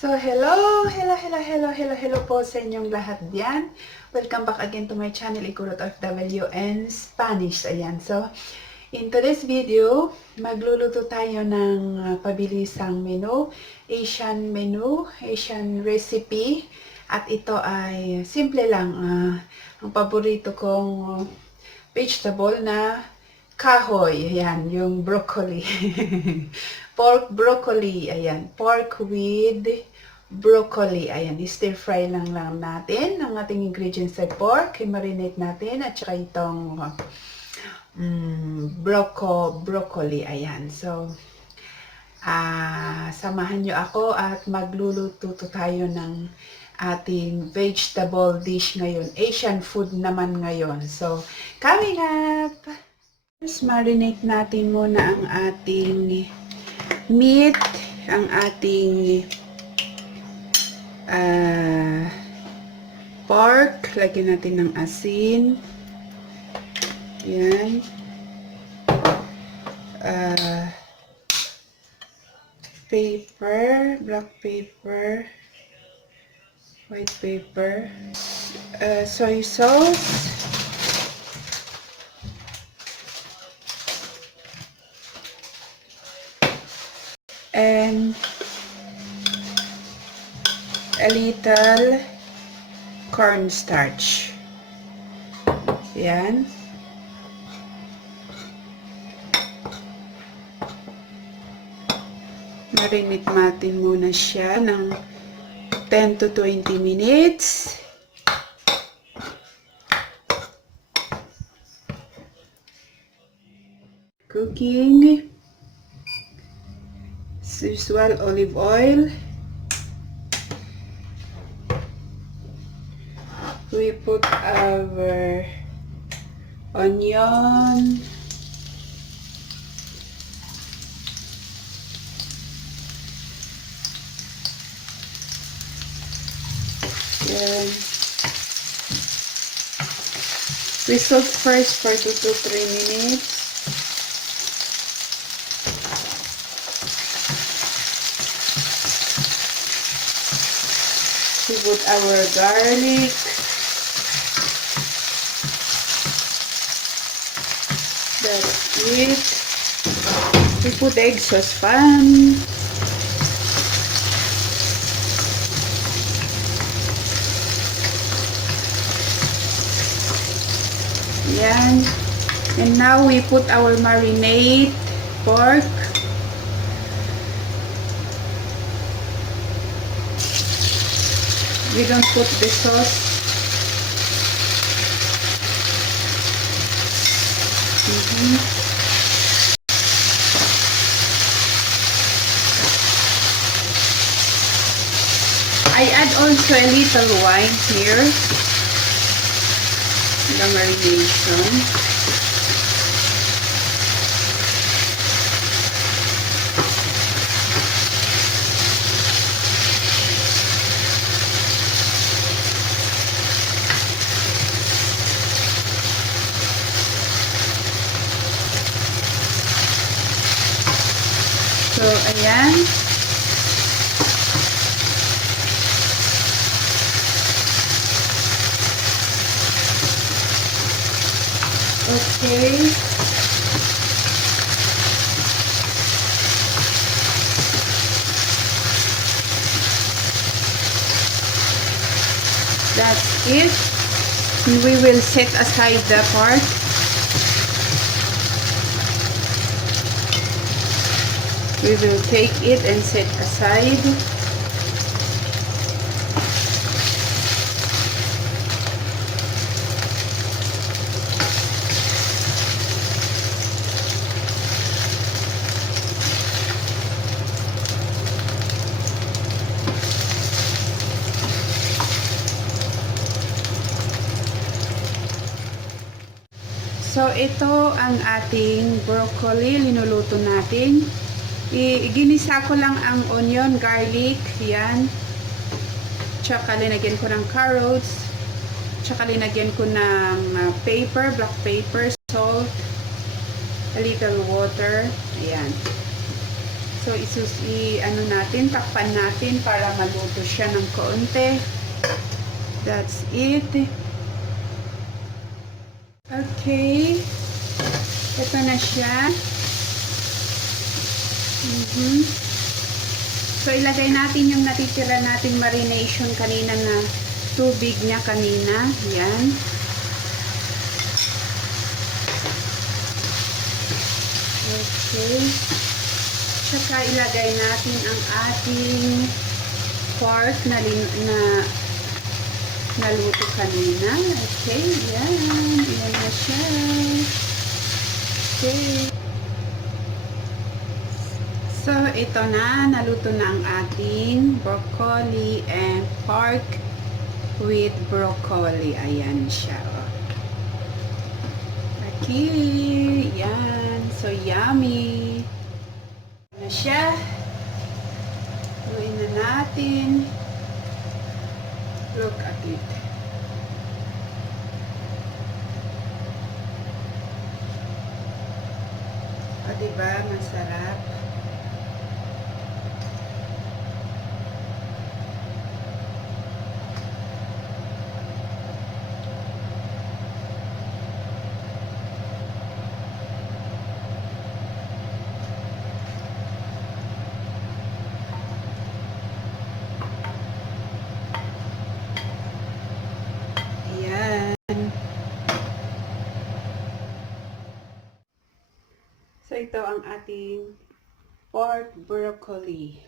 So, hello po sa inyong lahat diyan. Welcome back again to my channel, Ikurot FW and Spanish. Ayan, so, in today's video, magluluto tayo ng pabilisang menu, Asian recipe. At ito ay simple lang, ang paborito kong vegetable na kahoy. Ayan, yung broccoli. Pork broccoli. Ayan, pork with broccoli. Ayan, stir fry lang natin. Ang ating ingredients ay pork. I-marinate natin. At saka itong broccoli. Ayan, so samahan nyo ako at magluluto tayo ng ating vegetable dish ngayon. Asian food naman ngayon. So, coming up! First, marinate natin muna ang ating meat, ang ating pork. Lagyan natin ng asin. Yan. Paper, black paper, white paper, soy sauce, and a little cornstarch. Yan. Marinate natin muna siya ng 10 to 20 minutes. Cooking. As usual, olive oil. We put our onion. Then we soak first for 2 to 3 minutes. We put our garlic. That's it. We put egg sauce pan. Yan. And now we put our marinade pork. We don't put the sauce. I add also a little wine here. The marination. So, ayan. Okay. That's it. We will set aside the part. We will take it and set aside. So, ito ang ating broccoli. Linuluto natin. Ginisa ko lang ang onion, garlic. Yan. Tsaka linagyan ko ng carrots. Tsaka linagyan ko ng paper, black paper, salt, a little water. Ayan. So, ano natin, takpan natin para maluto siya ng kaunti. That's it. Okay. Ito na siya. So, ilagay natin yung natitira nating marination kanina na tubig niya kanina. Yan. Okay. Tsaka ilagay natin ang ating pork na naluto kanina. Okay, yan. Yan na siya. Okay. So, ito na. Naluto na ang ating broccoli and pork with broccoli. Ayan siya. Okay. Yan. So, yummy. Na siya. Gawin na natin. Look at it. O, diba? Masarap. So, ito ang ating pork broccoli.